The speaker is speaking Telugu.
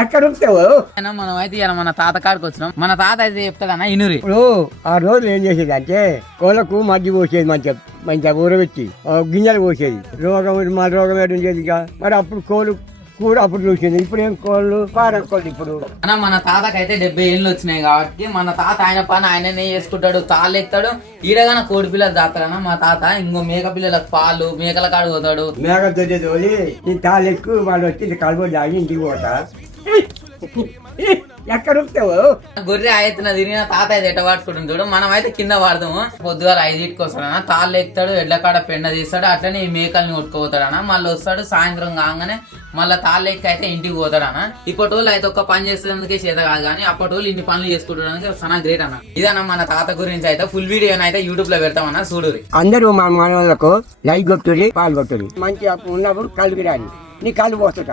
ఎక్కడ ఉంటావు? మనం అయితే ఇలా మన తాత కాడికి వచ్చినాం. మన తాత అయితే చెప్తాడన్నా ఇనురి. ఇప్పుడు ఆ రోజులు ఏం చేసేది అంటే కోళ్ళకు మధ్య పోసేది మంచిగా మంచిగా ఊరబెట్టి గింజలు పోసేది. మన రోగం ఏడు ఉండేది ఇక. మరి అప్పుడు కోళ్ళు కూడా అప్పుడు చూసేది. ఇప్పుడు ఏం కోళ్ళు పారం కోళ్ళు ఇప్పుడు. అన్న మన తాతకైతే 70 ఏళ్ళు వచ్చినాయి కాబట్టి మన తాత ఆయన పని ఆయననే చేసుకుంటాడు. తాళ్ళు ఎత్తాడు. ఈడగాన కోడి పిల్లలు తాతాడన్న మా తాత. ఇంకో మేక పిల్లలకు పాలు మేకల కాడు పోతాడు. మేక దొరికేది తోలి ఈ తాళ్ళు ఎక్కువ వాళ్ళు వచ్చి కలుపు తాగి ఇంటికి పోతా. ఎక్కడ ఉంటావు? గొర్రె ఆయత్తున తిరిగిన తాత అయితే ఎట్ట పట్టుకుంటుంది చూడు. మనం అయితే కింద పడదాము. పొద్దుగాల 5కి వస్తాడన్న. తాళ్ళు ఎత్తాడు, ఎడ్ల కాడ పెండ తీస్తాడు. అట్లనే ఈ మేకల్ని కొట్టుకుపోతాడన్న. మళ్ళీ వస్తాడు సాయంత్రం కాగానే మళ్ళీ తాళ్ళు ఎక్కి అయితే ఇంటికి పోతాడన్న. ఇప్పటి వాళ్ళు అయితే ఒక్క పని చేసేందుకే చేత కాదు కానీ అప్పటి వాళ్ళు ఇంటి పనులు చేసుకోవడానికి చాలా గ్రేట్ అన్న. ఇదన్న మన తాత గురించి అయితే ఫుల్ వీడియో అయితే యూట్యూబ్ లో పెడతామన్నా చూడు. అందరూ మన మనలకు లైక్ కొట్టుర్రి, పాలు కొట్టుర్రి. మంచి ఉన్నప్పుడు కలుగు రాని నీ కాలు పోతుంటా.